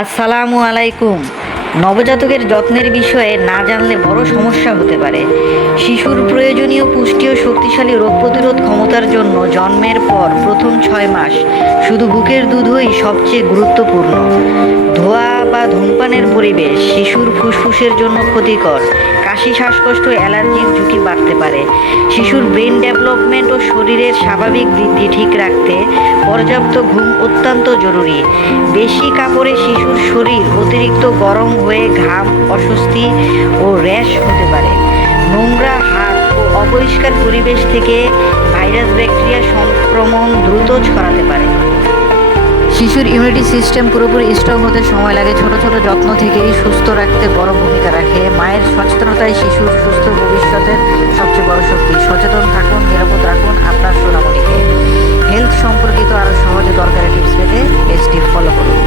আসসালামু আলাইকুম। নবজাতকের যত্নের বিষয়ে না জানলে বড় সমস্যা হতে পারে। শিশুর প্রয়োজনীয় পুষ্টি ও শক্তিশালী রোগ প্রতিরোধ ক্ষমতার জন্য জন্মের পর প্রথম 6 মাস শুধু বুকের দুধই সবচেয়ে গুরুত্বপূর্ণ। ধোঁয়া বা ধূমপানের পরিবেশ শিশুর ফুসফুসের জন্য ক্ষতিকর। কাশি, শ্বাসকষ্ট, অ্যালার্জির ঝুঁকি বাড়তে পারে। শিশুর ব্রেন ডেভেলপমেন্ট ও শরীরের স্বাভাবিক বৃদ্ধি ঠিক রাখতে পর্যাপ্ত ঘুম অত্যন্ত জরুরি। বেশি কাপড়ে শিশুর শরীর অতিরিক্ত গরম হয়ে ঘাম, অস্বস্তি ও র্যাশ হতে পারে। নোংরা হাত ও অপরিষ্কার পরিবেশ থেকে ভাইরাস, ব্যাকটেরিয়া সংক্রমণ দ্রুত ছড়াতে পারে। শিশুর ইমিউনিটি সিস্টেম পুরোপুরি স্ট্রং হতে সময় লাগে। ছোট ছোট যত্ন থেকেই সুস্থ রাখতে বড় ভূমিকা রাখে। মায়ের সচেতনতাই শিশুর সুস্থ ভবিষ্যতের সবচেয়ে বড় শক্তি। সচেতন থাকুন, নিরাপদ রাখুন আপনার সোনামণিকে। হেলথ সম্পর্কিত আরও সহজে দরকারি টিপস পেতে পেজটি ফলো করুন।